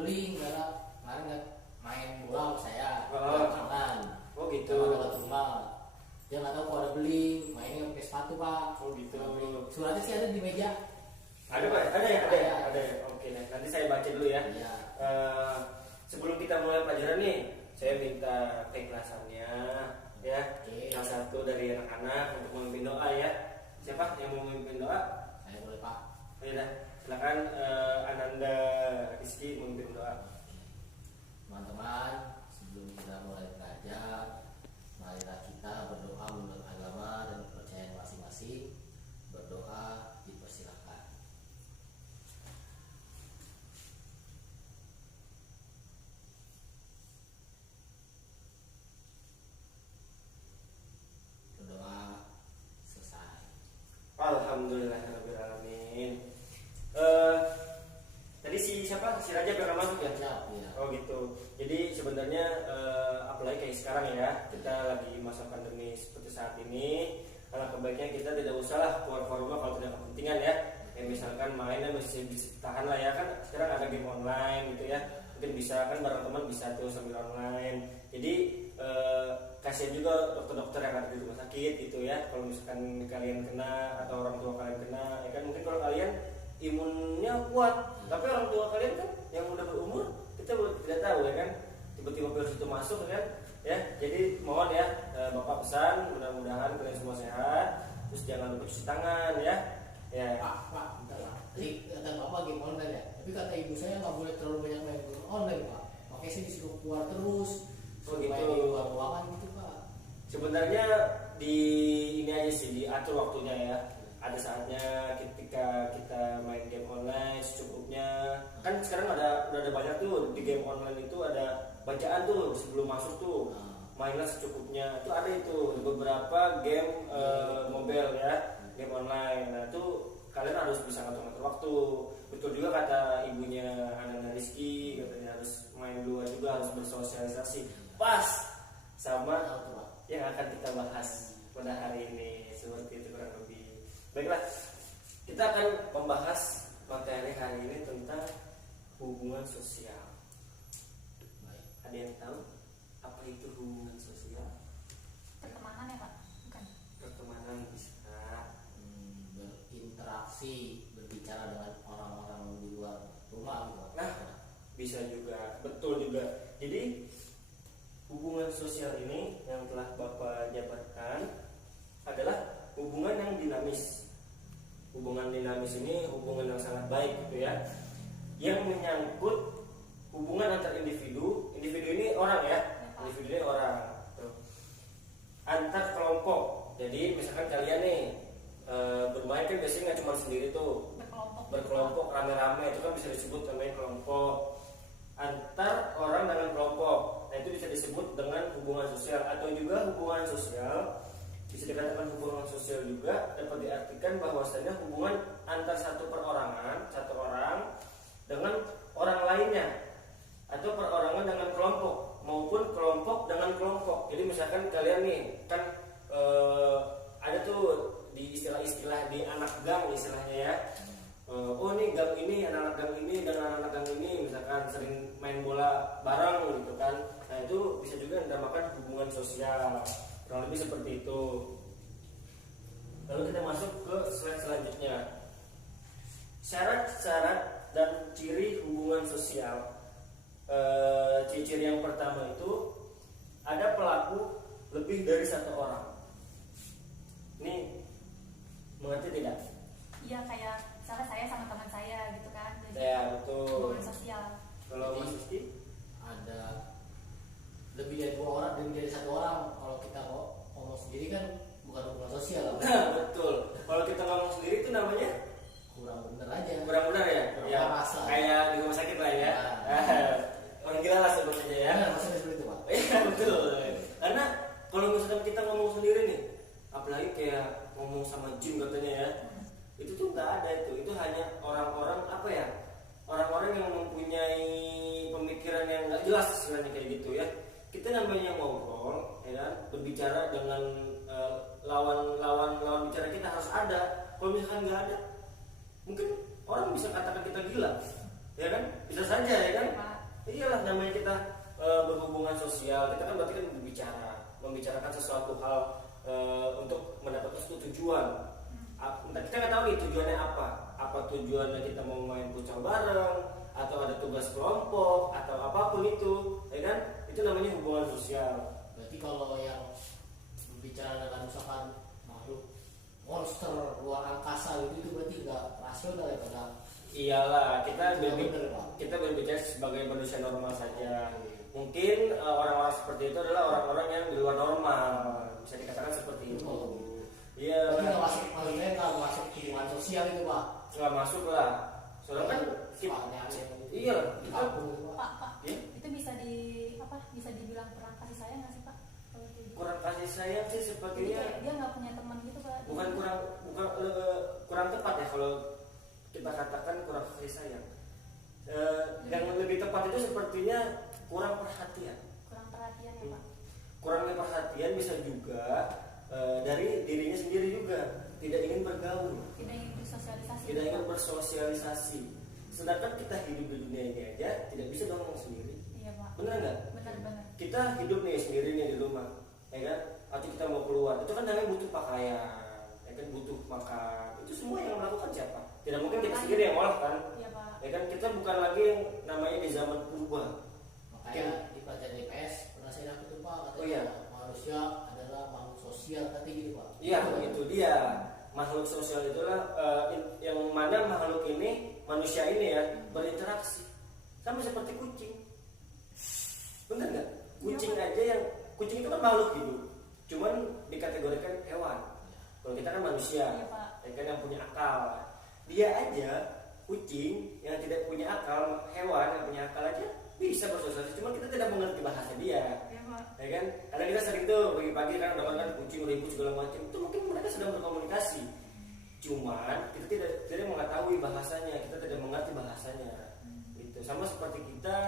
beli nggak kemarin nggak main bola sama saya kangen. Oh gitu. Sama dekat rumah. Dia nggak tahu kalau ada beli mainnya pakai sepatu pak. Oh gitu. Suratnya sih ada di meja. Ada pak? Ada ya. Oke, nanti saya baca dulu ya. Iya. Sebelum kita mulai pelajaran nih, saya minta keikhlasannya ya. Salah satu dari anak-anak untuk memimpin doa ya. Siapa yang mau memimpin doa? Saya boleh pak. Oh iya, silakan Ananda Rizky memimpin doa. Teman-teman, sebelum kita mulai belajar, marilah kita berdoa menurut agama dan kepercayaan masing-masing. Berdoa dipersilakan. Berdoa selesai. Alhamdulillahirrahmanirrahim. Tadi si siapa? Si Raja pernah masuk ya? Siap, ya. Oh gitu. Jadi sebenarnya apalagi kayak sekarang ya, kita lagi masa pandemi seperti saat ini, alangkah baiknya kita tidak usahlah keluar rumah kalau tidak kepentingan ya. Kayak misalkan mainnya masih bisa tahan lah ya, kan sekarang ada game online gitu ya. Mungkin bisa kan bareng teman bisa tuh sambil online. Jadi kasihan juga dokter-dokter yang ada di rumah sakit gitu ya. Kalau misalkan kalian kena atau orang tua kalian kena, ya kan mungkin kalau kalian imunnya kuat, tapi orang tua kalian kan yang udah berumur kita tidak tahu ya kan, tiba-tiba virus itu masuk kan ya. Jadi mohon ya Bapak pesan, mudah-mudahan kalian semua sehat, terus jangan lupa cuci tangan ya. Pak, bentar pak. Tadi kata bapak game online ya, tapi kata ibu saya nggak boleh terlalu banyak main game online pak. Makanya saya disuruh keluar terus, Oh, supaya gitu. di luar ruangan gitu pak. Sebenarnya di ini aja sih, diatur waktunya ya. Ada saatnya ketika kita main game online secukupnya. Kan sekarang udah ada banyak tuh di game online itu ada bacaan tuh sebelum masuk tuh. Mainlah secukupnya. Itu ada itu di beberapa game mobile ya, game online. Nah, itu kalian harus bisa ngatur-ngatur waktu. Betul juga kata ibunya Ananda Rizky, katanya harus main luar juga, harus bersosialisasi. Pas sama yang akan kita bahas pada hari ini, seperti itu kurang lebih. Baiklah, kita akan membahas materi hari ini tentang hubungan sosial. Baik. Ada yang tahu apa itu hubungan sosial? Pertemanan ya pak? Bukan. Pertemanan bisa. Berinteraksi, berbicara dengan orang-orang di luar rumah gitu. Nah, bisa juga, betul juga. Jadi hubungan sosial ini yang telah Bapak jabarkan adalah hubungan yang dinamis. Hubungan dinamis ini hubungan yang sangat baik gitu ya, yang menyangkut hubungan antar individu. Individu ini orang ya, individu ini orang tuh. Antar kelompok. Jadi misalkan kalian nih bermain kan biasanya nggak cuma sendiri tuh, berkelompok rame-rame, itu kan bisa disebut namanya kelompok. Antar orang dengan kelompok, nah itu bisa disebut dengan hubungan sosial. Atau juga hubungan sosial bisa dikatakan hubungan sosial juga dapat diartikan bahwasanya hubungan antar satu perorangan, satu orang dengan orang lainnya, atau perorangan dengan kelompok maupun kelompok dengan kelompok. Jadi misalkan kalian nih kan ada tuh di istilah-istilah di anak gang istilahnya ya. Oh nih gang ini, anak-anak gang ini dan anak-anak gang ini misalkan sering main bola bareng gitu kan. Nah itu bisa juga dinamakan hubungan sosial. Kurang lebih seperti itu. Lalu kita masuk ke slide selanjutnya. Syarat-syarat dan ciri hubungan sosial. Ciri-ciri yang pertama itu ada pelaku lebih dari satu orang. Ini mengerti tidak? Iya, kayak misalnya saya sama teman saya gitu kan. Jadi Ya betul. hubungan sosial. Kalau Mas Rizky? Ada lebih dari dua orang, lebih dari satu orang. Kalau kita ngomong sendiri kan bukan hubungan sosial. Betul. Kalau kita ngomong sendiri itu namanya Kurang bener aja. kurang benar ya. Kurang Ya, waras lah. kayak di rumah sakit lah ya. Orang gila lah sebut aja ya. Bener, maksudnya seperti itu pak. Iya betul. Karena kalau misalkan kita ngomong sendiri nih, apalagi kayak ngomong sama jin katanya ya, itu tuh nggak ada itu. Itu hanya orang-orang apa ya? Orang-orang yang mempunyai pemikiran yang nggak jelas istilahnya kayak gitu ya. Kita namanya ngobrol, ya kan? Berbicara dengan lawan bicara kita harus ada. Kalau misalkan nggak ada, mungkin orang bisa katakan kita gila, ya kan? Bisa saja ya kan? mengatakan sesuatu hal untuk mendapatkan suatu tujuan. Kita nggak tahu nih tujuannya apa tujuannya kita mau main futsal bareng atau ada tugas kelompok atau apapun itu, ya kan? Itu namanya hubungan sosial. Berarti kalau yang berbicara dengan misalkan makhluk monster luar angkasa itu berarti nggak rasional ya pada. Iyalah, Pak. kita berbicara sebagai manusia normal saja. Mungkin orang-orang seperti itu adalah orang-orang yang di luar normal, bisa dikatakan seperti itu. Iya. Tapi nggak masuk, maksudnya nggak masuk hubungan sosial itu Pak. Nggak masuk lah. Soalnya kan iya. Pak, Ya? itu bisa dibilang kurang kasih sayang nggak sih Pak? Kalau kayak gitu. Kurang kasih sayang sih Jadi sepertinya. kayak dia nggak punya teman gitu Pak. Bukan kurang tepat ya kalau kita katakan kurang kasih sayang. Yang lebih tepat itu sepertinya kurang perhatian. Kurang perhatian ya Pak. Kurangnya perhatian bisa juga dari dirinya sendiri juga, tidak ingin bergaul, Tidak ingin bersosialisasi. tidak ingin bersosialisasi. Sedangkan kita hidup di dunia ini aja tidak bisa ngomong sendiri. Iya Pak. Benar nggak? Benar-benar. Kita hidup nih sendiri nih di rumah, ya kan? Atau kita mau keluar, itu kan namanya butuh pakaian, ya kan, butuh makan. Itu semua yang melakukan siapa? Tidak mungkin kita sendiri yang olah kan? Iya Pak. Ya kan, kita bukan lagi yang namanya di zaman purba. Makanya di pelajaran IPS pernah saya dapat tuh Pak, katanya Oh, iya. manusia adalah makhluk sosial katanya gitu Pak. Iya, itu dia. Makhluk sosial itulah yang mana makhluk ini, manusia ini ya, berinteraksi. Sama seperti kucing. Benar nggak? Kucing itu kan makhluk hidup. Cuman dikategorikan hewan. Kalau kita kan manusia, Iya Pak. ya kan, yang punya akal. Dia aja, kucing yang tidak punya akal, hewan yang punya akal aja bisa bersosialisasi. Cuman kita tidak mengerti bahasa dia. Iya Pak. Ya kan, karena kita sering tuh pagi-pagi kan dengarkan kucing ribut segala macam, itu mungkin mereka sedang berkomunikasi, cuman kita tidak mengetahui bahasanya, kita tidak mengerti bahasanya. Gitu. Sama seperti kita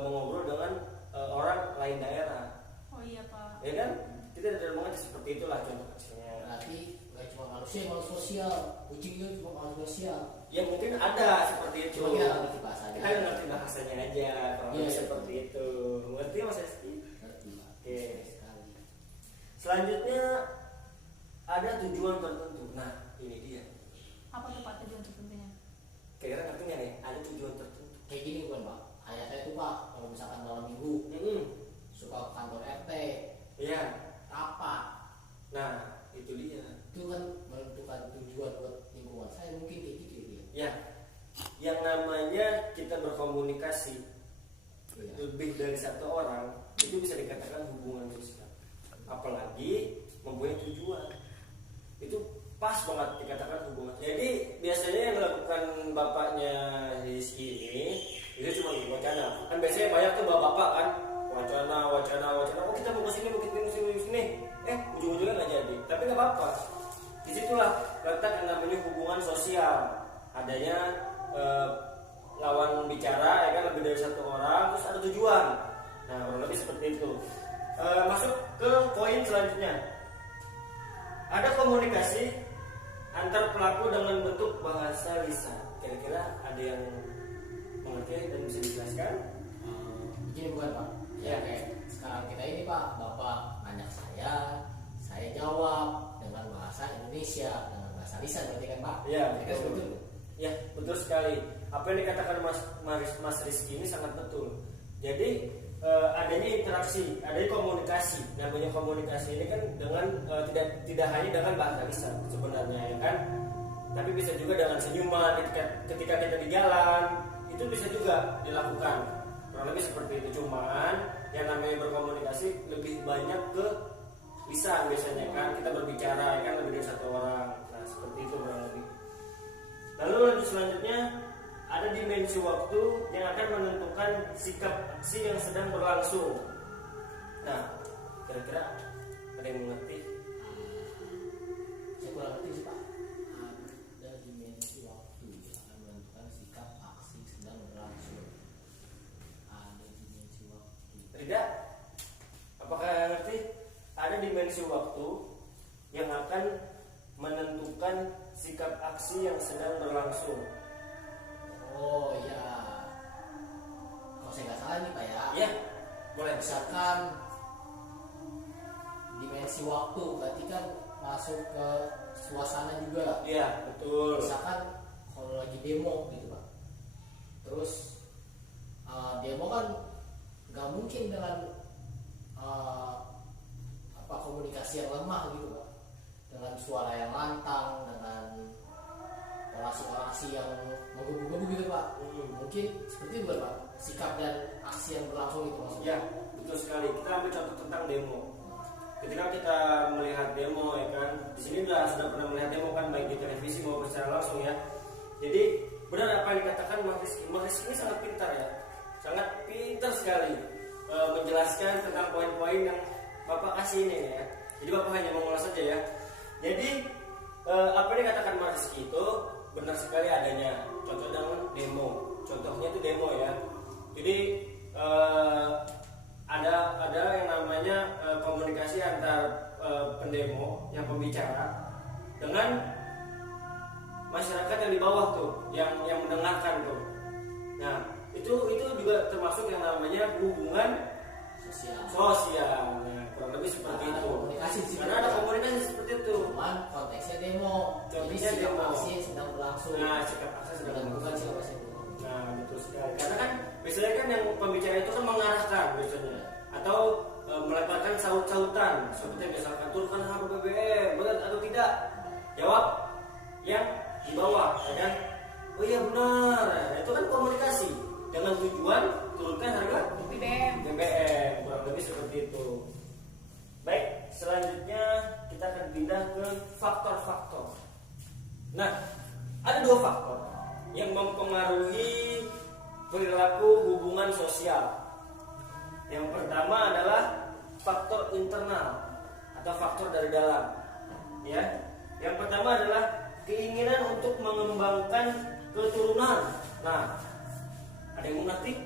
mengobrol dengan orang lain daerah, Oh iya Pak. ya kan, kita tidak mengerti. Seperti itulah contoh kecilnya. Berarti nggak cuma manusia yang makhluk sosial, kucing itu cuma makhluk sosial. Ya mungkin ada seperti itu, Cuma kita nggak ngerti bahasanya. kita nggak ngerti bahasanya aja. Kalau Iya. seperti itu, ngerti Mas Eski? Ngerti Pak. Oke. Sekali. Selanjutnya ada tujuan tertentu. Nah, ini dia. Apa tuh Pak tujuan tertentunya? Kira-kira ngerti nggak nih? Ada tujuan tertentu. Kayak gini bukan Pak. Ayah saya tuh Pak, kalau misalkan malam minggu suka ke kantor RT, Iya. rapat, Nah, itu dia. itu kan menentukan tujuan buat lingkungan saya, mungkin kayak gitu ya. Ya, yang namanya kita berkomunikasi Iya. lebih dari satu orang itu bisa dikatakan hubungan sosial. Apalagi mempunyai tujuan, itu pas banget dikatakan hubungan. Jadi biasanya yang melakukan bapaknya Rizky ini itu cuma wacana. Kan biasanya banyak tuh bapak kan wacana. Oh, kita mau kesini, mau kesini. Ujung-ujungnya nggak jadi. Tapi nggak apa-apa. Disitulah letak yang namanya hubungan sosial. Adanya lawan bicara, ya kan, lebih dari satu orang, terus ada tujuan. Nah, kurang lebih seperti itu. Masuk ke poin selanjutnya. Ada komunikasi antar pelaku dengan bentuk bahasa lisan. Kira-kira ada yang mengerti dan bisa dijelaskan? Begini bukan Pak? Ya. Kayak sekarang kita ini Pak, Bapak nanya saya jawab dengan bahasa Indonesia, dengan bahasa lisan berarti kan Pak? Ya, Kira-kira seperti itu. Ya, betul sekali. Apa yang dikatakan Mas Rizky ini sangat betul. Jadi adanya interaksi, adanya komunikasi. Namanya komunikasi ini kan dengan tidak hanya dengan bahasa lisan sebenarnya, ya kan? Tapi bisa juga dengan senyuman ketika kita di jalan, itu bisa juga dilakukan. Kurang lebih seperti itu. Cuman yang namanya berkomunikasi lebih banyak ke lisan biasanya kan, kita berbicara, ya kan, lebih dari satu orang. Nah, seperti itu kurang lebih. Lalu lanjut selanjutnya, ada dimensi waktu yang akan menentukan sikap aksi yang sedang berlangsung. Nah, kira-kira ada yang mengerti? Saya kurang ngerti sih Pak. Ada dimensi waktu yang akan menentukan sikap aksi sedang berlangsung. Ada dimensi waktu. Tidak? Apakah ngerti? Ada dimensi waktu yang akan menentukan sikap aksi yang sedang berlangsung. Oh iya. Kalau saya nggak salah nih Pak ya. Ya, boleh. Misalkan dimensi waktu, berarti kan masuk ke suasana juga. Iya, betul. Misalkan kalau lagi demo gitu Pak, terus demo kan nggak mungkin dengan komunikasi yang lemah gitu Pak, dengan suara yang lantang, dengan orasi-orasi yang menggebu-gebu gitu Pak. Mungkin seperti itu Pak, sikap dan aksi yang berlangsung itu maksudnya. Ya, betul sekali. Kita ambil contoh tentang demo. Ketika kita melihat demo ya kan, di sini sudah pernah melihat demo kan, baik di televisi maupun secara langsung ya. Jadi benar apa yang dikatakan Mas Rizky. Mas Rizky ini sangat pintar ya, sangat pintar sekali menjelaskan tentang poin-poin yang Bapak kasih ini ya. Jadi Bapak hanya mengulas saja ya. Jadi apa yang dikatakan Mas Rizky itu benar sekali adanya. Contoh dengan demo. Contohnya itu demo ya. Jadi ada yang namanya komunikasi antar pendemo yang pembicara dengan masyarakat yang di bawah tuh, yang mendengarkan tuh. Nah, itu juga termasuk yang namanya hubungan sosial. Nah, kurang lebih seperti itu. Karena ada komunikasi seperti itu. Cuman konteksnya demo. Jadi sikap aksi sedang berlangsung. Nah, sikap aksi sedang berlangsung. Sikap aksi. Nah, betul sekali. Karena kan biasanya kan yang pembicara itu kan mengarahkan biasanya, atau melemparkan saut-sautan seperti misalkan turunkan harga BBM, benar atau tidak? Jawab yang di bawah, ya kan? Oh iya benar. Nah, itu kan komunikasi dengan tujuan turunkan harga BBM, kurang lebih seperti itu. Baik, selanjutnya kita akan pindah ke faktor-faktor. Nah, ada dua faktor yang mempengaruhi perilaku hubungan sosial. Yang pertama adalah faktor internal atau faktor dari dalam. Ya, yang pertama adalah keinginan untuk mengembangkan keturunan. Nah, ada yang mengerti?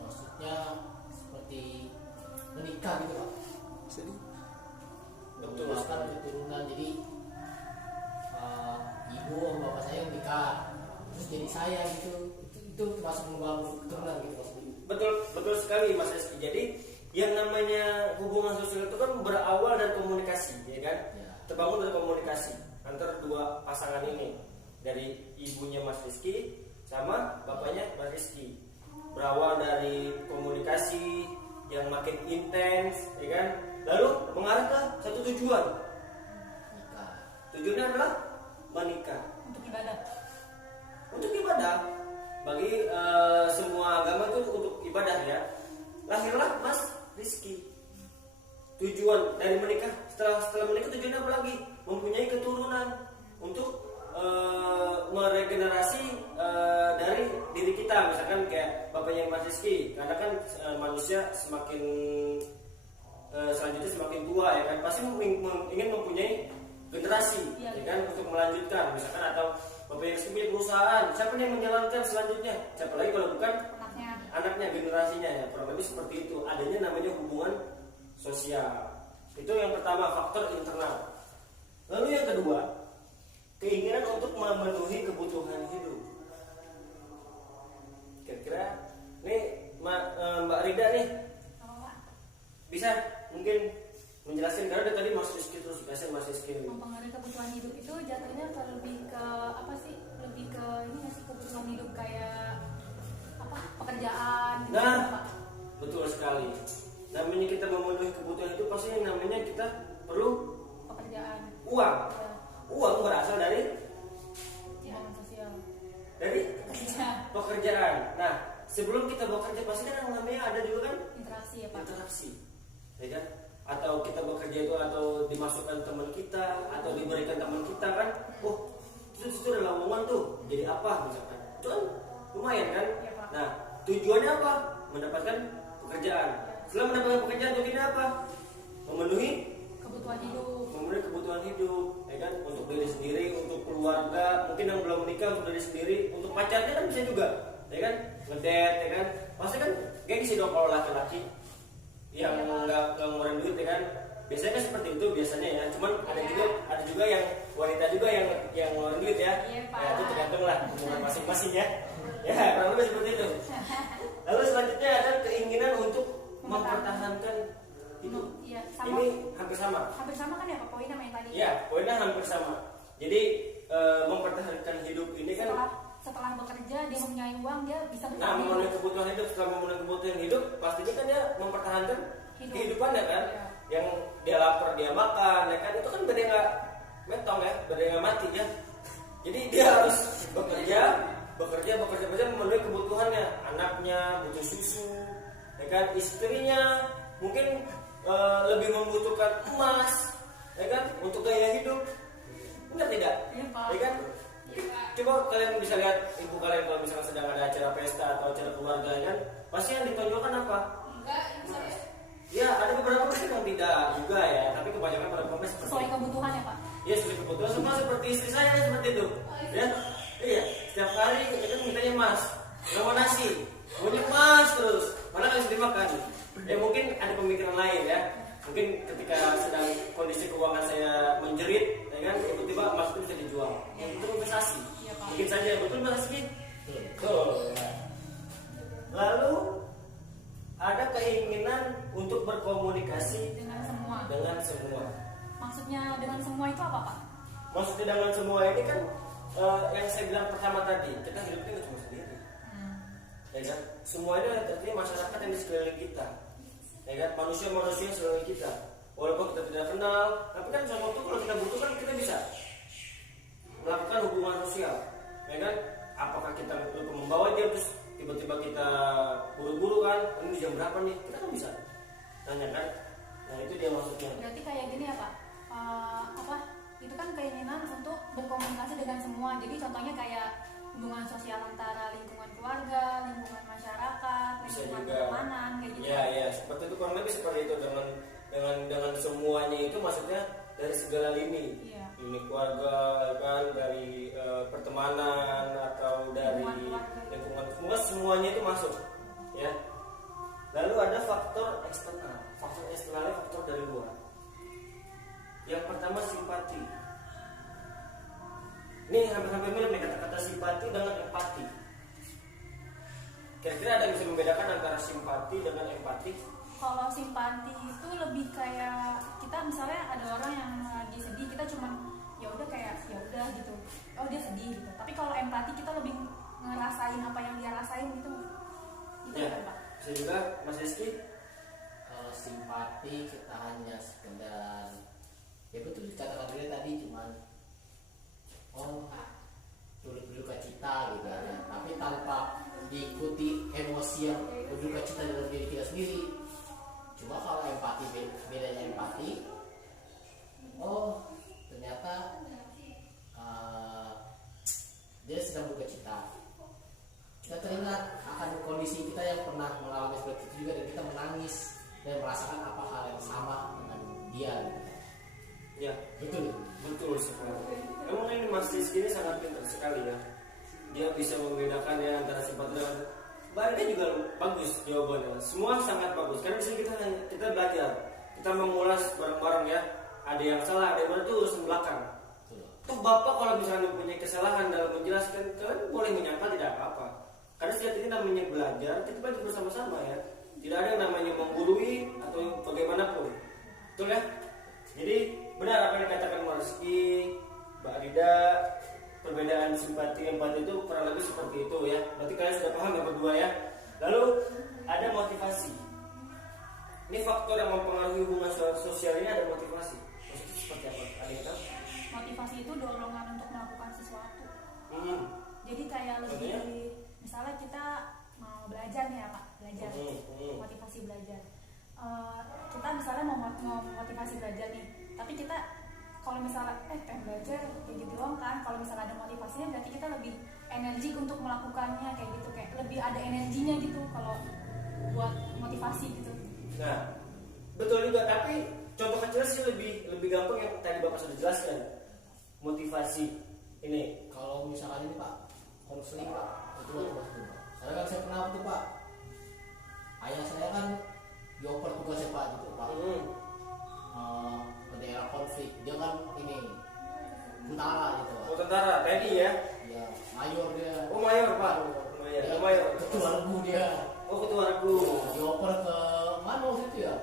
Maksudnya seperti menikah gitu Pak. Betul Mengembangkan keturunan. Jadi ibu sama bapak saya menikah, terus jadi saya gitu. Itu termasuk membangun keturunan gitu maksudnya. Betul sekali Mas Rizky. Jadi yang namanya hubungan sosial itu kan berawal dari komunikasi, ya kan? Ya. Terbangun dari komunikasi antara dua pasangan ini, dari ibunya Mas Rizky sama bapaknya Mas Rizky. Berawal dari komunikasi yang makin intens, ya kan? Lalu mengarah ke satu tujuan. Nikah. Tujuannya adalah menikah. Untuk ibadah. Bagi semua agama itu untuk ibadah ya. Lahirlah Mas Rizky. Tujuan dari menikah, setelah menikah tujuannya apa lagi? Mempunyai keturunan untuk meregenerasi dari diri kita. Misalkan kayak bapaknya Mas Rizky, karena kan manusia semakin selanjutnya semakin tua ya kan, pasti ingin mempunyai generasi ya kan, untuk melanjutkan. Misalkan atau bapaknya Rizky punya perusahaan, siapa yang menjalankan selanjutnya? Siapa lagi kalau bukan anaknya, generasinya ya. Kurang lebih seperti itu. Adanya namanya hubungan sosial. Itu yang pertama, faktor internal. Lalu yang kedua, keinginan untuk memenuhi kebutuhan hidup. Kira-kira nih Mbak Rida nih bisa mungkin menjelaskan, karena tadi Mas Rizky terus dikasih Mas Rizky mempengaruhi kebutuhan hidup itu jatuhnya lebih ke apa sih? Lebih ke ini nggak sih, kebutuhan hidup kayak apa? Pekerjaan gitu. Nah, Pak. betul sekali. Namanya kita memenuhi kebutuhan itu pasti yang namanya kita perlu Pekerjaan. uang. Ya. Uang berasal dari Hubungan sosial. kerja. Pekerjaan. Nah, sebelum kita bekerja pasti kan yang namanya ada juga kan Interaksi ya Pak. interaksi, ya kan? Atau kita bekerja itu atau dimasukkan teman kita atau diberikan teman kita kan, oh itu adalah omongan tuh, jadi apa misalkan, itu kan lumayan kan? Ya, Pak. Nah, tujuannya apa? Mendapatkan pekerjaan. Setelah mendapatkan pekerjaan tujuannya apa? Memenuhi kebutuhan hidup, ya kan? Untuk diri sendiri, untuk keluarga, mungkin yang belum menikah untuk diri sendiri, untuk pacarnya kan bisa juga, ya kan? Ngedate, ya kan? Pasti kan gengsi dong kalau laki-laki yang nggak ngeluarin duit, ya kan? Biasanya kan seperti itu biasanya ya. Cuman ada juga yang wanita juga yang ngeluarin duit ya. Ya itu tergantung lah hubungan masing-masing ya. Ya kurang lebih seperti itu. Lalu selanjutnya ada keinginan untuk mempertahankan hidup. Ya, sama Ini Jadi mempertahankan hidup ini kan setelah bekerja dia mempunyai uang, dia bisa nah memenuhi kebutuhan hidup. Setelah memenuhi kebutuhan hidup, pastinya kan dia mempertahankan kehidupannya kan. Ya. Yang dia lapar dia makan, ya kan, itu kan beda nggak metong ya, beda nggak mati ya. Jadi dia harus bekerja memenuhi kebutuhannya, anaknya butuh susu, ya kan, istrinya mungkin lebih membutuhkan emas, ya kan, untuk gaya hidup, benar tidak? Iya, Pak. Ya kan? Coba kalian bisa lihat ibu kalian kalau misalnya sedang ada acara pesta atau acara keluarga, ya kan, pasti yang ditonjolkan apa? Ya, ada beberapa pasti yang tidak juga ya, tapi kebanyakan pada pemain Sesuai kebutuhan ya Pak. ya sesuai kebutuhan, semua seperti istri saya kan seperti itu. Ya, iya, setiap hari kita mintanya mas, nggak mau nasi, maunya mas terus, mana nggak bisa dimakan. Ya mungkin ada pemikiran lain ya, mungkin ketika sedang kondisi keuangan saya menjerit, ya kan, tiba-tiba emas itu bisa dijual, yang itu investasi. Iya, Pak. Mungkin saja betul Mas Rizky. Betul. Lalu ada keinginan untuk berkomunikasi Dengan semua. Maksudnya dengan semua itu apa Pak? Maksudnya dengan semua ini kan yang saya bilang pertama tadi, kita hidup ini nggak cuma sendiri, ya kan? Semuanya artinya masyarakat yang di sekeliling kita, ya kan? Manusia-manusia yang sekeliling kita, walaupun kita tidak kenal, tapi kan suatu waktu kalau kita butuh kan kita bisa melakukan hubungan sosial, ya kan? Apakah kita membawa dia terus tiba-tiba kita buru-buru kan, ini jam berapa nih? Kita kan bisa tanya kan? Nah itu dia maksudnya. Berarti kayak gini ya Pak, itu kan keinginan untuk berkomunikasi dengan semua. Jadi contohnya kayak hubungan sosial antara lingkungan keluarga, lingkungan masyarakat, Bisa lingkungan juga. pertemanan, kayak gitu. Ya, seperti itu, kurang lebih seperti itu, dengan semuanya itu maksudnya dari segala lini. Iya. Lini keluarga kan, dari pertemanan atau dari lingkungan, semuanya itu masuk, ya. Lalu ada faktor eksternal. Faktor eksternalnya faktor dari luar. Yang pertama simpati. Ini hampir-hampir mirip nih kata-kata simpati dengan empati. Kira-kira ada yang bisa membedakan antara simpati dengan empati? Kalau simpati itu lebih kayak kita misalnya ada orang yang lagi sedih, kita cuman ya udah kayak ya udah gitu. Oh dia sedih gitu. Tapi kalau empati kita lebih ngerasain apa yang dia rasain gitu. Itu Ya. kan Pak. Bisa juga Mas Rizky? Kalau simpati kita hanya sekedar ya betul dikatakan dia tadi, cuman turut berduka cita gitu ya, tapi tanpa diikuti emosi yang berduka cita dalam diri kita sendiri. Cuma kalau empati, bedanya empati, ternyata dia sedang berduka cita, kita teringat akan kondisi kita yang pernah mengalami seperti itu juga, dan kita menangis dan merasakan apa hal yang sama dengan dia gitu. Ya, Betul sekali. Emang ini Mas Rizky ini sangat pintar sekali ya. Dia bisa membedakan ya antara simpati dan dia juga bagus jawabannya. Semua sangat bagus. Karena di sini kita belajar, kita mengulas bareng-bareng ya. Ada yang salah, ada yang benar, itu urusan belakang. Toh Bapak kalau misalnya mempunyai kesalahan dalam menjelaskan, kalian boleh menyangkal, tidak apa-apa. Karena sejak ini namanya belajar, kita belajar bersama-sama ya. Tidak ada yang namanya menggurui atau bagaimanapun. Betul ya? Jadi benar apa yang dikatakan Mas Rizky, Mbak Rida, perbedaan simpati empati itu kurang lebih seperti itu ya. Berarti kalian sudah paham yang berdua ya. Lalu ada motivasi. Ini faktor yang mempengaruhi hubungan sosial ini, ada motivasi. Maksudnya seperti apa? Ada yang tahu? Motivasi itu dorongan untuk melakukan sesuatu. Jadi kayak lebih Contohnya? misalnya kita mau belajar nih ya Pak, belajar. Motivasi belajar. Kita misalnya mau motivasi belajar nih, tapi kita kalau misalnya pengen belajar kayak gitu doang kan, kalau misalnya ada motivasinya berarti kita lebih energik untuk melakukannya kayak gitu, kayak lebih ada energinya gitu kalau buat motivasi gitu. Nah, betul juga, tapi contoh kecil sih lebih gampang yang tadi Bapak sudah jelaskan. Motivasi ini kalau misalkan ini Pak, konseling Pak, itu saya kan saya pernah tuh Pak, ayah saya kan dioper tugasnya Pak gitu Pak, ke daerah konflik, dia kan ini tentara gitu Pak. Oh tentara, TNI ya? Ya, mayor dia. Oh mayor Pak. Mayor. Ketua regu dia. Oh ketua regu. Dioper ke mana waktu itu ya?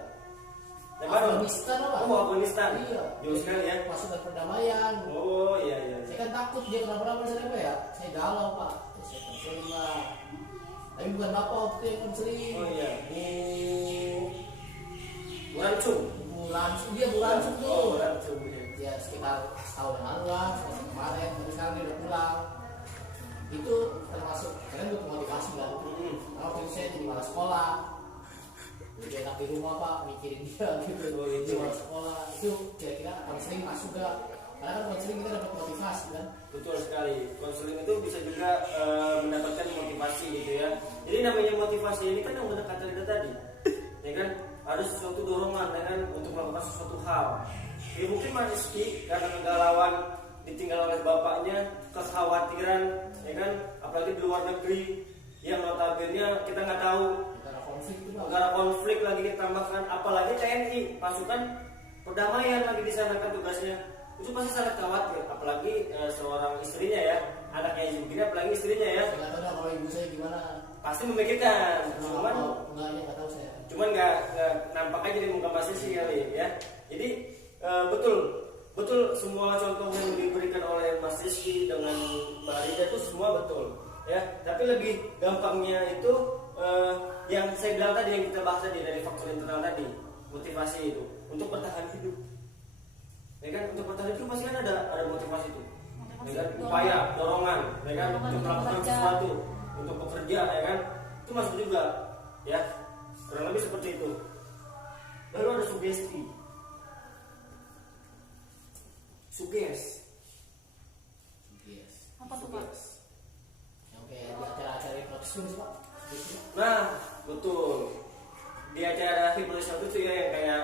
Lebanon. Afghanistan apa? Oh, Afghanistan. Iya. Jauh sekali ya. Pasukan perdamaian. Oh iya iya. Saya kan takut dia kenapa-napa misalnya apa ya? Saya galau pak. Saya konseling lah. Tapi bukan bapak waktu itu yang konseling. Oh iya. Bu Rancung. Dia Bu Langsung tuh. Oh, Rancung. Ya sekitar setahun yang lalu lah, semester kemarin. Tapi sekarang dia udah pulang. Itu termasuk kalian butuh motivasi kan? Karena waktu itu saya jadi malas sekolah. Jadi enak di rumah pak, mikirin dia gitu. Jadi malas sekolah. Itu kira-kira konseling masuk gak? Karena kan konseling kita dapat motivasi kan. Betul sekali. Konseling itu bisa juga mendapatkan motivasi gitu ya. Jadi namanya motivasi ini kan yang benar kata Rida tadi, ya kan, ada sesuatu dorongan ya kan untuk melakukan sesuatu hal. Ya mungkin Mas Rizky karena kegalauan ditinggal oleh bapaknya, kekhawatiran, ya kan, apalagi di luar negeri yang notabene kita nggak tahu negara konflik lagi ditambahkan, apalagi TNI pasukan perdamaian lagi di sana kan tugasnya. Itu pasti sangat khawatir, apalagi seorang istrinya ya, anaknya ibu begini, apalagi istrinya ya. Saya nggak tahu dah kalau ibu saya gimana. Pasti memikirkan, Nggak tahu saya. cuman nggak nampak aja di muka Mas Rizky kali ya. Jadi betul semua contoh yang diberikan oleh Mas Rizky dengan Mbak Rida itu semua betul ya. Tapi lebih gampangnya itu yang saya bilang tadi, yang kita bahas tadi dari faktor internal tadi, motivasi itu untuk bertahan hidup. Ya kan, untuk bertahan hidup pasti kan ada motivasi itu. Ya kan, upaya, dorongan, ya kan, untuk melakukan sesuatu, untuk bekerja, ya kan, itu masuk juga, ya, kurang lebih seperti itu. Lalu ada sugesti, Apa tuh pak? Yang kayak di acara-acara hipnotis pak. Nah, betul. Di acara hipnotis itu ya yang kayak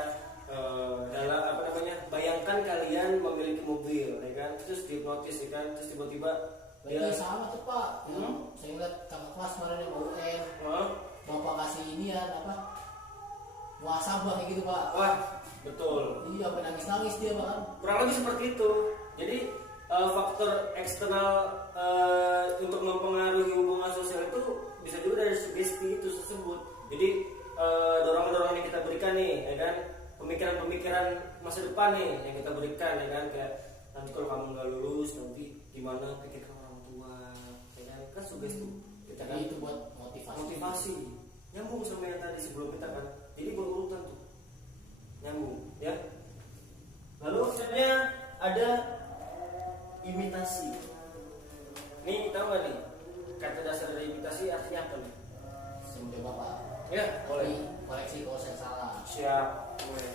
dalam apa namanya? Bayangkan kalian memiliki mobil, ya kan? Terus dihipnotis, ya kan? Terus tiba-tiba Ini sama tuh pak. Saya ngeliat kakak kelas kemarin yang UN. Bapak kasih inian apa? Muasabah kayak gitu pak. Wah, betul. Iya, sampai nangis-nangis dia pak. Kurang lebih seperti itu. Jadi faktor eksternal untuk mempengaruhi hubungan sosial itu bisa juga dari sugesti itu tersebut. Jadi dorongan-dorongan yang kita berikan nih, ya kan, pemikiran-pemikiran masa depan nih yang kita berikan, ya kan, kayak nanti kalau kamu nggak lulus nanti gimana, pikirkan orang tua, ya kan sugesti kita kan. Itu buat motivasi nyambung sama yang tadi sebelum kita kan, jadi berurutan tuh nyambung ya. Lalu sebenarnya ada imitasi. Nih tahu nggak nih kata dasar dari imitasi artinya apa nih? Saya mencoba pak. Ya boleh. Koreksi kalau saya salah. Siap. Boleh.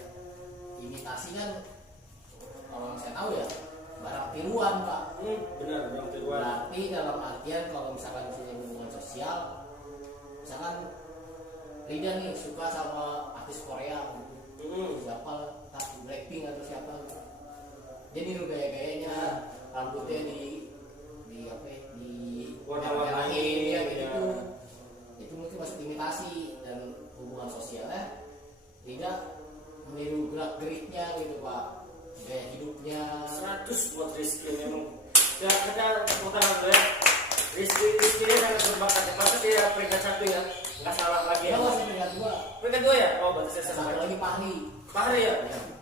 Imitasi kan kalau yang saya tahu ya barang tiruan pak. Benar, barang tiruan. Berarti dalam artian kalau misalkan di sini hubungan sosial, misalkan Rida nih suka sama artis Korea gitu. Siapa entah Blackpink atau siapa gitu. Dia niru gaya-gayanya, rambutnya di apa ya, di warna-warnain ya gitu. Itu mungkin masuk imitasi, dan hubungan sosialnya Rida meniru gerak-geriknya gitu pak, gaya hidupnya. 100 buat Rizky memang. Ya kita putar ya. Rizky ini sangat berbakat. Masa dia peringkat 1 ya, nggak salah lagi ya. Saya peringkat 2. Peringkat 2 ya? Oh berarti saya Satu sama lagi Pahri. Pahri ya?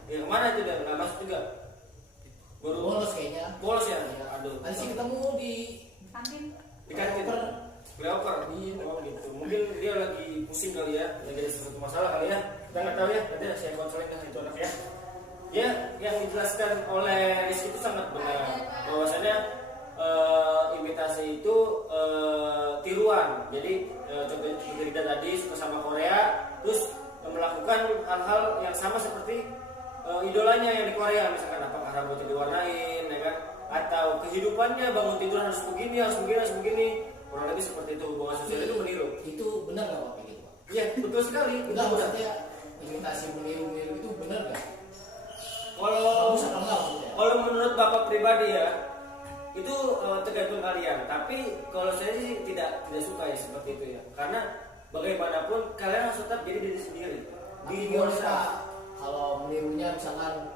Ya kemana itu dia? Nggak masuk juga. Baru Bolos kayaknya. bolos ya? Ya. Aduh. Tadi sih ketemu di Kantin. Di kantin. Playoper. Oh gitu. Mungkin dia lagi pusing kali ya, lagi ada sesuatu masalah kali ya. Kita nggak tahu ya. Nanti saya konseling dengan itu anak ya. Ya, yang dijelaskan oleh Rizky itu sangat benar. Bahwasanya imitasi itu tiruan. Jadi contohnya Rida tadi suka sama Korea, terus melakukan hal-hal yang sama seperti idolanya yang di Korea, misalkan apakah rambutnya diwarnain, ya kan? Atau kehidupannya bangun tidur harus begini, harus begini, harus begini. Kurang lebih seperti itu, hubungan sosial itu meniru. Itu benar nggak pak kayak gitu pak? Iya, betul sekali. Enggak, maksudnya imitasi meniru-meniru itu benar nggak? Kalau Bagus atau enggak maksudnya? kalau menurut Bapak pribadi ya, itu tergantung kalian. Tapi kalau saya sih tidak suka ya seperti itu ya. Karena bagaimanapun kalian harus tetap jadi diri sendiri. Diri Boleh yourself. pak, kalau menirunya misalkan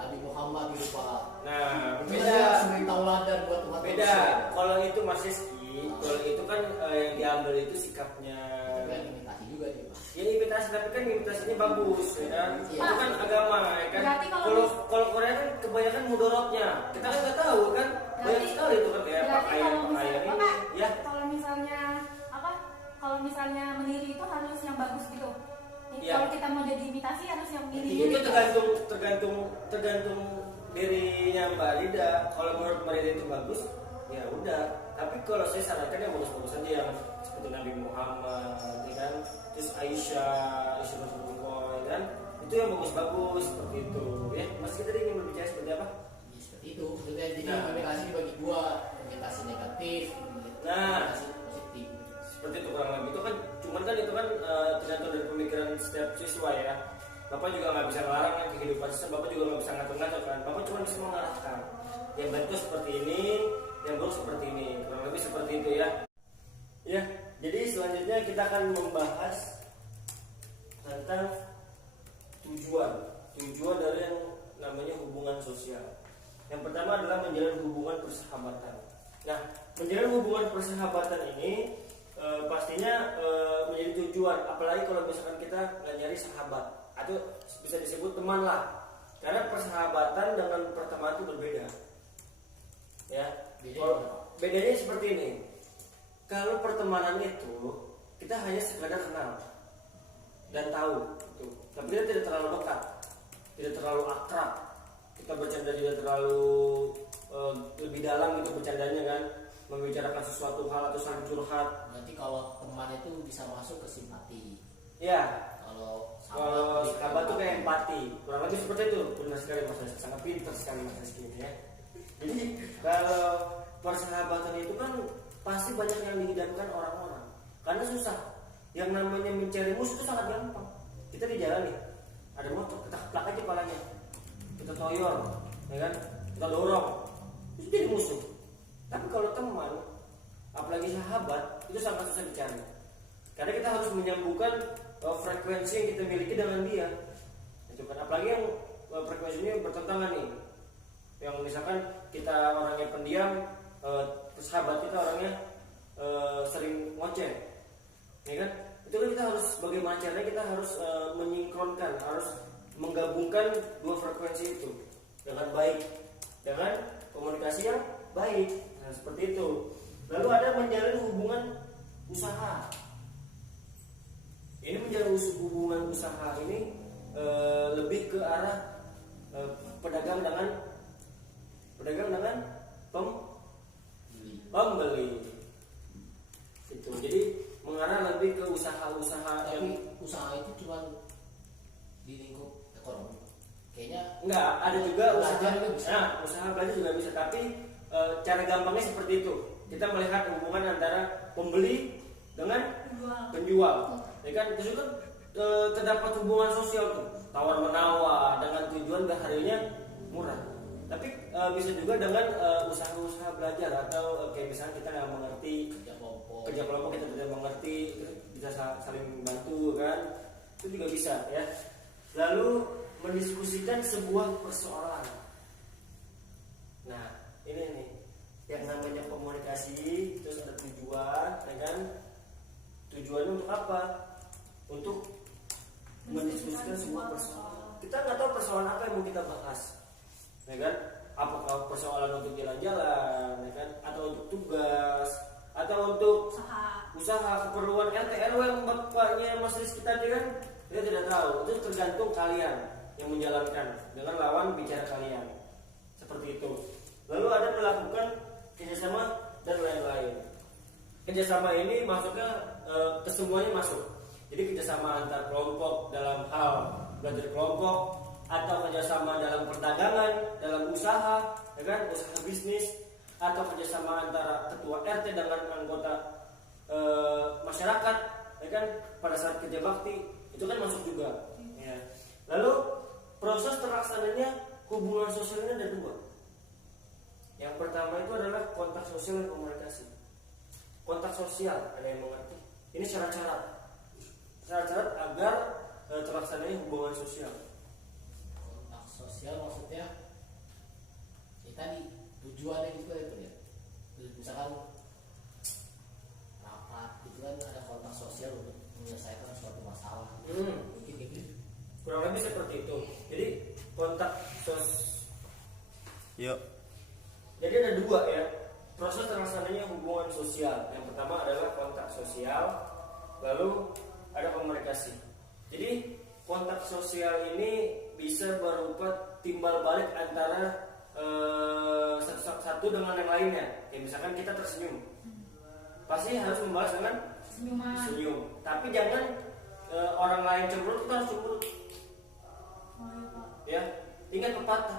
Nabi Muhammad gitu pak. Nah, Beda beda. suri tauladan buat umat Beda. manusia. Kalau itu Mas Rizky, kalau itu kan yang diambil itu sikapnya. Tapi kan imitasi juga berarti Pak. Ya imitasi, tapi kan imitasinya bagus ya kan. Iya. Itu kan agama ya kan. Berarti Kalau Korea kan kebanyakan mudorotnya. Kita kan nggak tahu kan. Banyak sekali itu kan kayak berarti pakaian kalau misalnya ini. Bapak, Ya. kalau misalnya apa? Kalau misalnya mendiri itu harus yang bagus gitu. Iya. Kalau kita mau jadi imitasi harus yang Itu mirip. tergantung dirinya Mbak Rida. Kalau menurut Mbak Rida itu bagus, ya udah. Tapi kalau saya sarankan yang bagus-bagus aja, yang seperti Nabi Muhammad, ya kan, terus Aisyah Rasulullah, ya kan, itu yang bagus-bagus seperti itu. Ya, Mas kita tadi ingin berbicara seperti apa? Ya, seperti itu maksudnya. Jadi Nah. komunikasi dibagi dua, komunikasi negatif, Nah. komunikasi positif. Seperti itu kurang lebih. Itu kan, cuman kan itu kan tergantung dari pemikiran setiap siswa ya. Bapak juga nggak bisa ngelarang kan kehidupan siswa. Bapak juga nggak bisa ngatur-ngatur kan. Bapak cuma bisa mengarahkan. Yang baik itu seperti ini, yang buruk seperti ini. Kurang lebih seperti itu ya. Ya, jadi selanjutnya kita akan membahas tentang tujuan dari yang namanya hubungan sosial. Yang pertama adalah menjalin hubungan persahabatan. Nah, menjalin hubungan persahabatan ini pastinya menjadi tujuan, apalagi kalau misalkan kita nggak nyari sahabat atau bisa disebut teman lah, karena persahabatan dengan pertemanan itu berbeda ya. Bedanya seperti ini. Kalau pertemanan itu kita hanya sekadar kenal dan tahu itu, tapi kita tidak terlalu dekat, tidak terlalu akrab, kita bercanda tidak terlalu lebih dalam gitu bercandanya kan, membicarakan sesuatu hal atau saling curhat. Berarti kalau teman itu bisa masuk ke simpati. Ya, Kalau sahabat tuh kayak empati, kurang lebih seperti itu. Benar sekali Mas Rizky, sangat pintar sekali Mas Rizky ini ya. Jadi kalau persahabatan itu kan pasti banyak yang diidamkan orang-orang, karena susah. Yang namanya mencari musuh itu sangat gampang. Kita di jalan nih, ada motor, kita keplak aja kepalanya, kita toyor, ya kan, kita dorong, itu jadi musuh. Tapi kalau teman, apalagi sahabat, itu sangat susah dicari, karena kita harus menyambungkan frekuensi yang kita miliki dengan dia. Itu kan, apalagi yang frekuensinya bertentangan nih. Yang misalkan kita orangnya pendiam, sahabat kita orangnya sering ngoceh, ya kan? Itu kan kita harus, bagaimana caranya kita harus menyinkronkan, harus menggabungkan dua frekuensi itu dengan baik, dengan komunikasi yang baik. Nah, seperti itu. Lalu ada menjalin hubungan usaha. Ini menjalin hubungan usaha ini lebih ke arah pedagang dengan pembeli. Itu. Jadi mengarah lebih ke usaha-usaha tapi yang usaha itu cuma di lingkup ekonomi. Kayaknya enggak, ada juga usaha. belajar juga bisa. Nah, usaha belajar juga bisa, tapi cara gampangnya seperti itu. Kita melihat hubungan antara pembeli dengan penjual. Ya kan, itu kan terdapat hubungan sosial tuh, tawar menawar dengan tujuan biar harganya murah. Tapi bisa juga dengan usaha-usaha belajar atau kayak misalnya kita nggak mengerti kerja kelompok, kita tidak mengerti, bisa saling bantu kan, itu juga bisa ya. Lalu mendiskusikan sebuah persoalan. Nah ini nih yang namanya komunikasi, terus ada tujuan, ya kan? Tujuannya untuk apa? Untuk mendiskusikan sebuah persoalan. Kita nggak tahu persoalan apa yang mau kita bahas, ya kan? Apakah persoalan untuk jalan-jalan, ya kan? Atau untuk tugas, atau untuk usaha keperluan RT RW yang bapaknya Mas Rizky tadi kan? Kita tidak tahu. Itu tergantung kalian yang menjalankan dengan lawan bicara kalian. Seperti itu. Lalu ada melakukan kerjasama dan lain-lain. Kerjasama ini masuknya kesemuanya masuk. Jadi kerjasama antar kelompok dalam hal belajar kelompok, atau kerjasama dalam perdagangan, dalam usaha, ya kan, usaha bisnis, atau kerjasama antara ketua RT dengan anggota masyarakat, ya kan, pada saat kerja bakti, itu kan masuk juga. Ya. Lalu proses terlaksananya hubungan sosial ini ada dua. Yang pertama itu adalah kontak sosial dan komunikasi. Kontak sosial, ada yang mengerti? Ini syarat-syarat agar terlaksananya hubungan sosial. Kontak sosial maksudnya ya tadi tujuannya gitu ya. Misalkan rapat gitu kan ada kontak sosial untuk menyelesaikan suatu masalah. Mungkin gitu. Kurang lebih seperti itu. Jadi kontak Yuk. Jadi ada dua ya proses terlaksananya hubungan sosial. Yang pertama adalah kontak sosial, lalu ada komunikasi. Jadi kontak sosial ini bisa berupa timbal balik antara satu dengan yang lainnya. Ya, misalkan kita tersenyum, pasti harus membalas dengan senyum. Tapi jangan orang lain cemberut kita harus cemberut. Ya, ingat pepatah,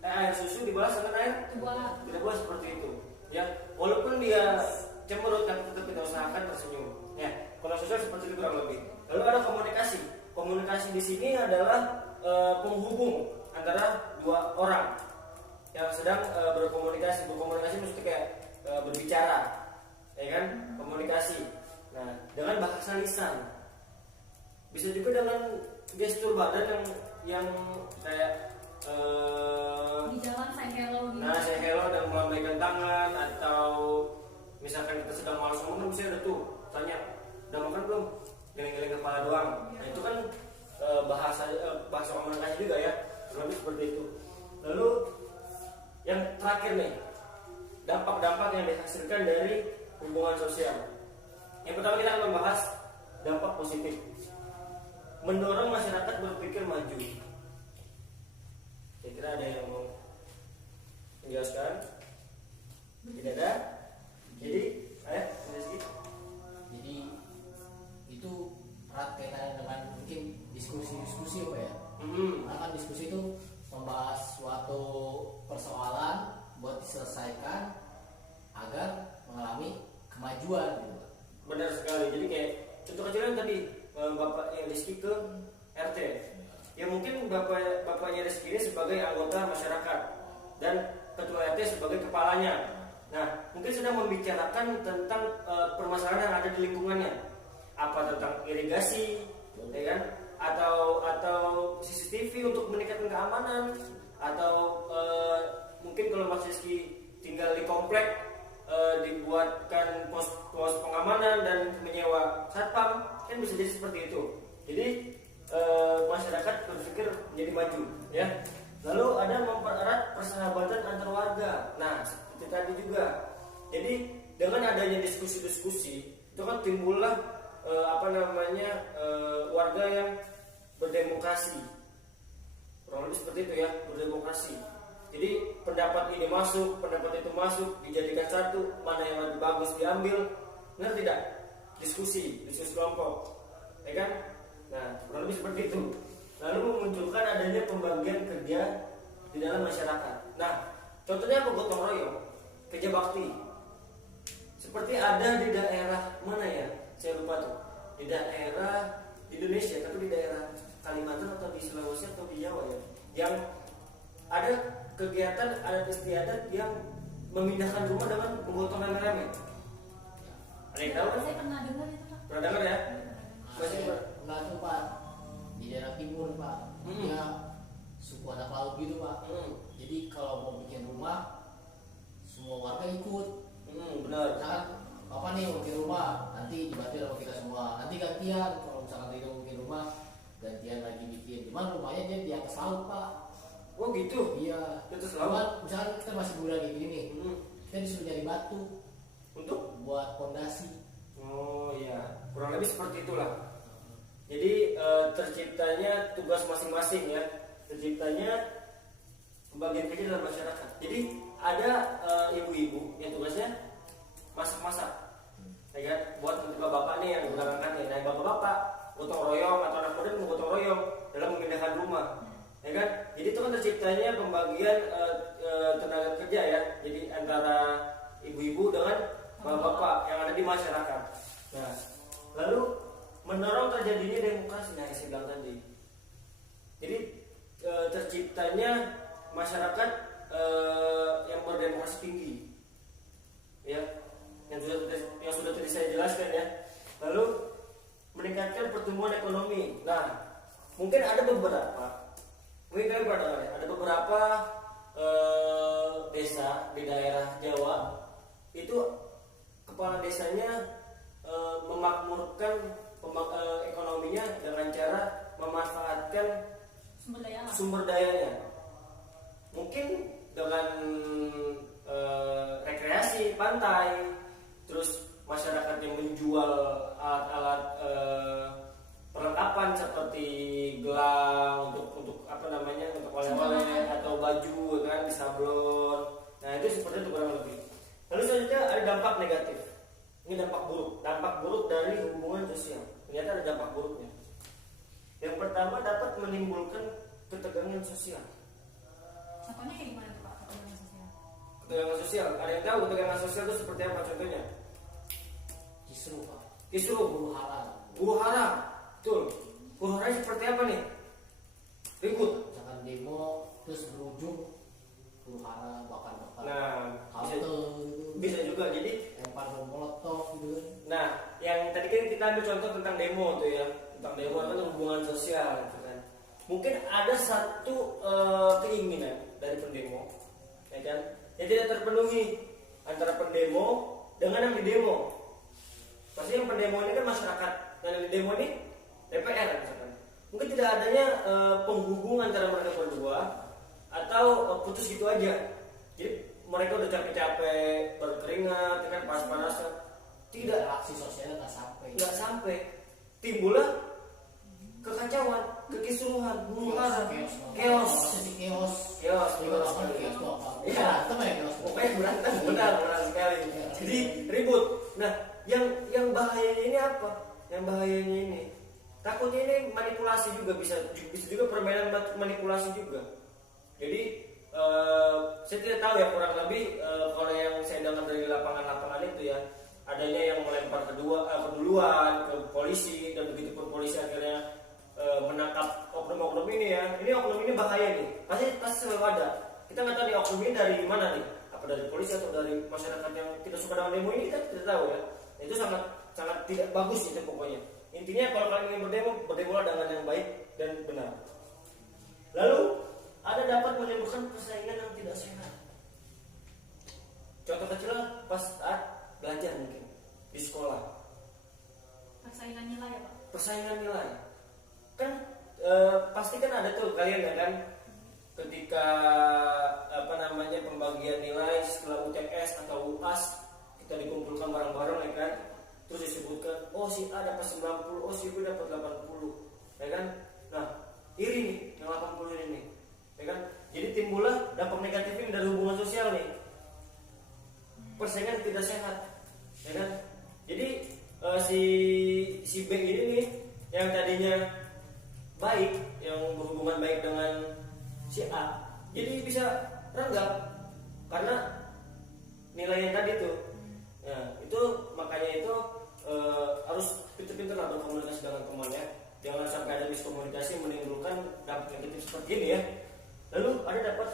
air susu dibalas dengan air tidak boleh seperti itu. Ya, walaupun dia cemberut tapi tetap kita usahakan tersenyum. Ya, kontak sosial seperti itu kurang lebih. Lalu ada komunikasi. Komunikasi di sini adalah penghubung antara dua orang yang sedang berkomunikasi. Berkomunikasi maksudnya kayak berbicara, ya kan? Komunikasi. Nah, dengan bahasa lisan. Bisa juga dengan gestur badan yang kayak di jalan say hello gitu. Nah, say hello dan melambaikan tangan, atau misalkan kita sedang malas ngomong, bisa ada tuh tanya, udah makan belum? Geleng-geleng kepala doang. Nah, itu kan bahasa komunikasi juga ya, lebih seperti itu. Lalu yang terakhir nih, dampak-dampak yang dihasilkan dari hubungan sosial. Yang pertama kita akan membahas dampak positif, mendorong masyarakat berpikir maju. Kira-kira ada yang mau menjelaskan? Tidak ada. Jadi, Jadi itu erat kaitannya dengan mungkin diskusi apa ya? Karena kan diskusi itu membahas suatu persoalan buat diselesaikan agar mengalami kemajuan gitu. Benar sekali. Jadi kayak contoh kecilnya tadi Bapak yang Rizky ke RT. Ya mungkin bapaknya Rizky ini sebagai anggota masyarakat dan ketua RT sebagai kepalanya. Nah, mungkin sedang membicarakan tentang permasalahan yang ada di lingkungannya. Apa tentang irigasi, ya kan? Atau CCTV untuk meningkatkan keamanan, atau mungkin kalau Mas Rizky tinggal di komplek dibuatkan pos pengamanan dan menyewa satpam, kan bisa jadi seperti itu. Jadi masyarakat berpikir menjadi maju, ya. Lalu ada mempererat persahabatan antar warga. Nah, seperti tadi juga. Jadi dengan adanya diskusi-diskusi itu kan timbullah warga yang berdemokrasi. Kurang lebih seperti itu ya, berdemokrasi. Jadi pendapat ini masuk, pendapat itu masuk, dijadikan satu, mana yang lebih bagus diambil. Benar tidak? Diskusi kelompok, ya kan? Nah, kurang lebih seperti itu. Lalu memunculkan adanya pembagian kerja di dalam masyarakat. Nah, contohnya apa? Gotong royong, kerja bakti. Seperti ada di daerah mana ya? Saya lupa tuh. Di daerah Indonesia, tapi di daerah Kalimantan atau di Sulawesi atau di Jawa ya, yang ada kegiatan adat istiadat yang memindahkan rumah dengan menggotong rame-rame. Ada yang tahu kan? Saya pernah dengar itu Pak. Pernah dengar ya? Masih Pernah tuh Pak, di daerah timur Pak, dia suku anak laut gitu Pak. Jadi kalau mau bikin rumah, semua warga ikut. Benar. Misalkan Bapak nih mau bikin rumah, nanti dibantu sama kita semua. Nanti gantian, kalau misalkan kita mau bikin rumah, gantian lagi bikin. Cuman rumahnya dia di atas laut Pak. Oh gitu? Iya. Di atas Cuman laut? misalkan kita masih muda kayak gini nih, kita disuruh nyari batu Untuk? buat fondasi. Oh iya, kurang lebih seperti itulah. Jadi terciptanya tugas masing-masing ya, terciptanya pembagian kerja dalam masyarakat. Jadi ada ibu-ibu yang tugasnya masak-masak, ya kan? Buat bapak-bapak nih yang belakangan nih, nah bapak-bapak gotong royong atau anak muda gotong royong dalam memindahkan rumah, ya kan? Jadi itu kan terciptanya pembagian tenaga kerja ya, jadi antara ibu-ibu dengan bapak-bapak yang ada di masyarakat. Nah, lalu mendorong terjadinya demokrasi, nah yang saya bilang tadi. Jadi terciptanya masyarakat yang berdemokrasi tinggi, ya, yang sudah tadi saya jelaskan ya. Lalu meningkatkan pertumbuhan ekonomi. Nah, mungkin ada beberapa, mungkin kalian pernah dengar ya, ada beberapa desa di daerah Jawa itu kepala desanya memakmurkan menumbuhkan ekonominya dengan cara memanfaatkan sumber dayanya. Mungkin dengan rekreasi pantai, terus masyarakat yang menjual alat-alat perlengkapan seperti gelang untuk apa namanya, untuk oleh-oleh atau baju kan, di sablon. Nah itu seperti itu kurang lebih. Lalu selanjutnya ada dampak negatif. Ini dampak buruk dari hubungan sosial. Ternyata ada dampak buruknya. Yang pertama, dapat menimbulkan ketegangan sosial. Contohnya kayak gimana tuh Pak, ketegangan sosial? Ketegangan sosial, ada yang tahu ketegangan sosial itu seperti apa contohnya? Kisruh Pak. Kisruh, huru hara. Betul. Huru hara seperti apa nih? Ribut. Misalkan demo terus berujung huru hara, bakar Nah, bisa juga. Jadi lempar bom molotov gitu kan. Nah, yang tadi kan kita ambil contoh tentang demo tuh ya, tentang demo kan hubungan sosial gitu kan. Mungkin ada satu keinginan dari pendemo, ya kan, yang tidak terpenuhi antara pendemo dengan yang didemo. Pasti yang pendemo ini kan masyarakat, dan yang didemo ini DPR misalkan. Mungkin tidak adanya penghubung antara mereka berdua atau putus gitu aja. Jadi mereka udah capek-capek, berkeringat, kan panas-panasan, tidak, aksi sosialnya nggak sampai, timbullah kekacauan, kekisruhan, huru hara, chaos. Pokoknya berantem, benar sekali. Jadi ribut. Nah, yang bahayanya ini apa? Yang bahayanya ini, takutnya ini manipulasi juga, bisa juga permainan manipulasi juga. Jadi saya tidak tahu ya, kurang lebih kalau yang saya dengar dari lapangan-lapangan itu ya, adanya yang melempar keduluan ke polisi, dan begitu pun polisi akhirnya menangkap oknum-oknum ini ya. Ini oknum ini bahaya nih, pasti selalu ada. Kita nggak tahu nih oknum ini dari mana nih, apa dari polisi atau dari masyarakat yang tidak suka dengan demo ini, kita tidak tahu ya. Itu sangat tidak bagus itu pokoknya. Intinya kalau kalian ingin berdemolah dengan yang baik dan benar. Lalu ada dapat menimbulkan persaingan yang tidak sehat. Contoh kecilnya pas saat belajar mungkin di sekolah. Persaingan nilai ya Pak? Persaingan nilai. Kan pasti kan ada tuh kalian ya kan, ketika pembagian nilai setelah UTS atau UAS, kita dikumpulkan bareng-bareng ya kan. Terus disebutkan, oh si A dapat 90, oh si B dapat 80, ya kan? Nah, iri nih yang 80 ini nih. Ya kan? Jadi timbullah dampak negatif ini dari hubungan sosial nih. Persaingan tidak sehat, ya kan? Jadi si B ini nih yang tadinya baik, yang berhubungan baik dengan si A, jadi bisa renggang karena nilai yang tadi tuh. Nah, itu makanya itu harus pintar-pintar lah berkomunikasi dengan temannya. Jangan sampai ada miskomunikasi menimbulkan dampak negatif seperti ini ya. Lalu ada dapat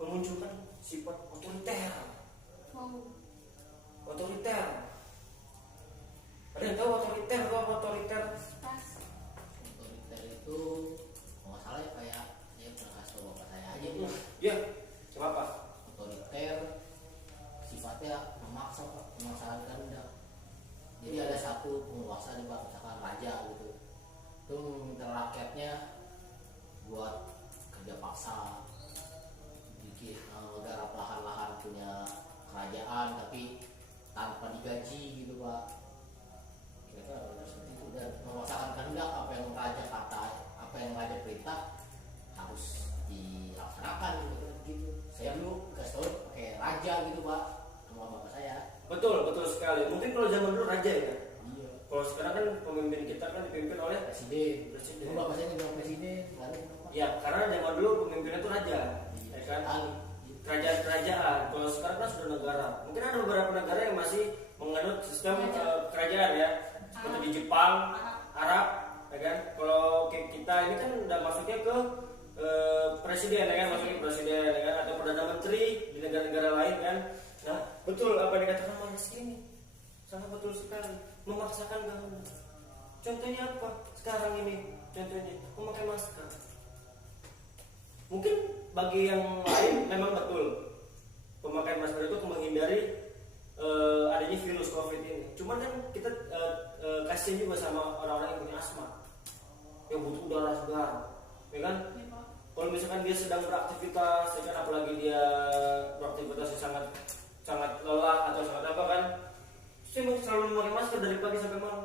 memunculkan sifat otoriter. Otoriter. Ada yang tahu otoriter atau apa otoriter? Otoriter itu kalau nggak salah ya kayak dia pernah kasih tau bapak saya aja. Ya, kenapa? Otoriter sifatnya memaksa, pemaksaan kehendak. Jadi ada satu penguasa nih Pak, misalkan raja gitu, itu meminta rakyatnya buat kerja paksa, bikin garap lahan-lahan punya kerajaan tapi tanpa digaji gitu Pak. Kira-kira seperti itu, dan memaksakan kehendak apa yang raja kata, apa yang raja perintah harus dilaksanakan gitu. Saya dulu kasih tau pakai raja gitu Pak sama bapak saya. Betul sekali. Mungkin kalau zaman dulu raja ya. Iya. Kalau sekarang kan pemimpin kita kan dipimpin oleh Presiden. Dulu bapak saya bilang presiden, lalu ya, karena zaman dulu pemimpinnya itu raja, ya kan? Kerajaan. Kalau sekarang kan sudah negara. Mungkin ada beberapa negara yang masih menganut sistem kerajaan ya, seperti di Jepang, Arab, ya kan? Kalau kita ini kan udah masuknya ke presiden, ya kan? Masuknya presiden, ya kan? Atau perdana menteri di negara-negara lain kan? Nah, betul apa yang dikatakan Mas ini, sangat betul sekali. Memaksakan kehendak. Contohnya apa? Sekarang ini, contohnya memakai masker. Mungkin bagi yang lain memang betul pemakaian masker itu menghindari adanya virus COVID ini. Cuman kan kita kasihan juga sama orang-orang yang punya asma, yang butuh udara segar, ya kan? Kalau misalkan dia sedang beraktivitas, ya kan, apalagi dia beraktivitas yang sangat lelah atau sangat apa kan, selalu memakai masker dari pagi sampai malam,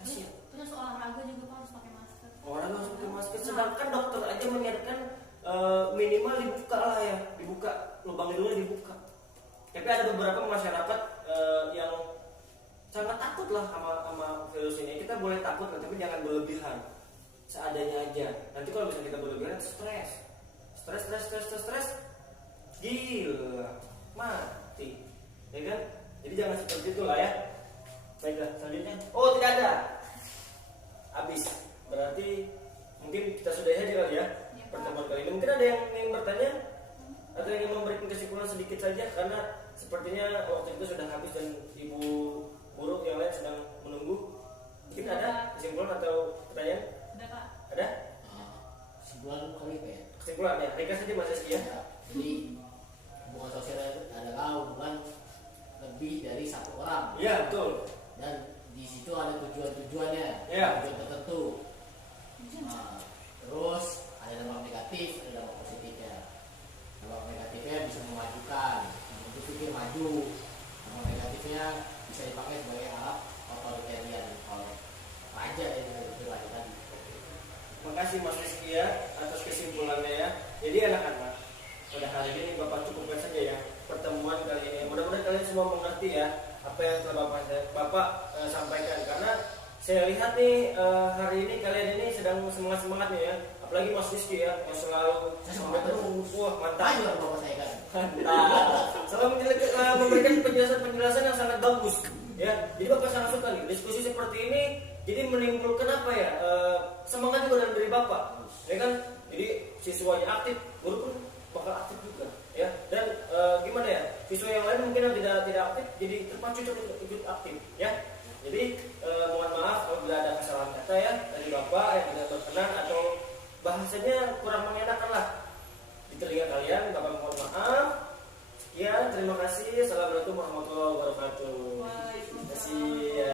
kasihan. Terus olahraga juga Pak harus pakai masker. Orang harus pakai masker, sedangkan dokter aja mengingatkan minimal dibuka lah ya, dibuka lubang hidungnya dibuka. Tapi ada beberapa masyarakat yang sangat takut lah sama virus ini. Kita boleh takut, tapi jangan berlebihan, seadanya aja. Nanti kalau misalnya kita berlebihan, stres, gila, mati, ya kan? Jadi jangan seperti itulah ya. Baiklah, selanjutnya. Oh, tidak ada. Habis. Berarti mungkin kita sudahi saja kali ya pertemuan kali ini. Mungkin ada yang ingin bertanya atau yang ingin memberikan kesimpulan sedikit saja, karena sepertinya waktu itu sudah habis dan ibu guru yang lain sedang menunggu. Mungkin ada kesimpulan atau pertanyaan? Ada Pak. Ada? Kesimpulan kali Pak ya. Kesimpulan ya, ringkas saja Mas Rizky ya. Jadi hubungan sosial adalah hubungan lebih dari satu orang. Iya, betul. Dan di situ ada tujuan-tujuannya, Iya. tujuan tertentu. Terus ada dampak negatif, ada dampak positifnya. Dampak negatifnya bisa memajukan, untuk pikir maju. Dampak negatifnya bisa dipakai sebagai alat otoritarian, kalau raja yang berarti tadi. Makasih Mas Rizky ya atas kesimpulannya ya. Jadi anak-anak, pada hari ini Bapak cukupkan saja ya pertemuan kali ini. Mudah-mudahan kalian semua mengerti ya apa yang telah Bapak sampaikan, karena saya lihat nih hari ini kalian ini sedang semangat-semangatnya ya. Apalagi Mas Rizky ya yang selalu Saya terus. wah mantap. Ayo bapak saya kan. Selalu memberikan penjelasan yang sangat bagus ya. Jadi Bapak sangat suka nih diskusi seperti ini. Jadi menimbulkan apa ya, semangat juga dalam diri Bapak, ya kan? Jadi siswanya aktif, guru pun bakal aktif juga, ya. Dan gimana ya, siswa yang lain mungkin yang tidak aktif, jadi terpacu untuk ikut aktif, ya.